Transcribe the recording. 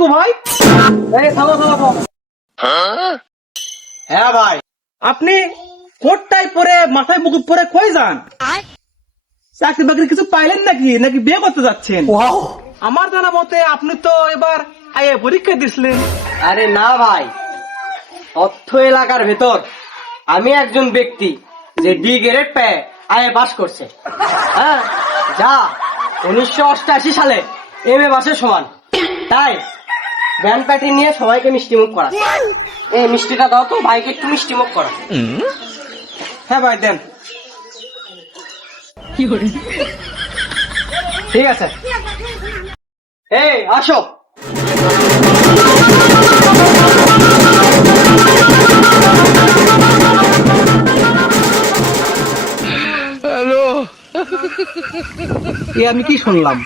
গো ভাই। এই থামো থামো থামো। হ্যাঁ ভাই, আপনি কোটটাই পরে মাথায় মুকুট পরে কই যান? চাকরি বাকরি কিছু পাইলেন নাকি, নাকি বিয়ে করতে যাচ্ছেন? আমার জানা মতে আপনি তো এবার আইএ পরীক্ষা দিছিলেন। আরে না ভাই, অর্থ এলাকার ভেতর আমি একজন ব্যক্তি যে ডি গ্রেড পেয়ে আইএ পাস করছে। হ্যাঁ, যা 1988 সালে এমএ পাসের সমান। তাই ব্যান্ড পার্টি নিয়ে সবাইকে মিষ্টিমুখ করা। এই মিষ্টিটা দাও তো, ভাইকে একটু মিষ্টিমুখ করা। হ্যাঁ ভাই দেন। ঠিক আছে, এই আসো। এ আমি কি শুনলাম?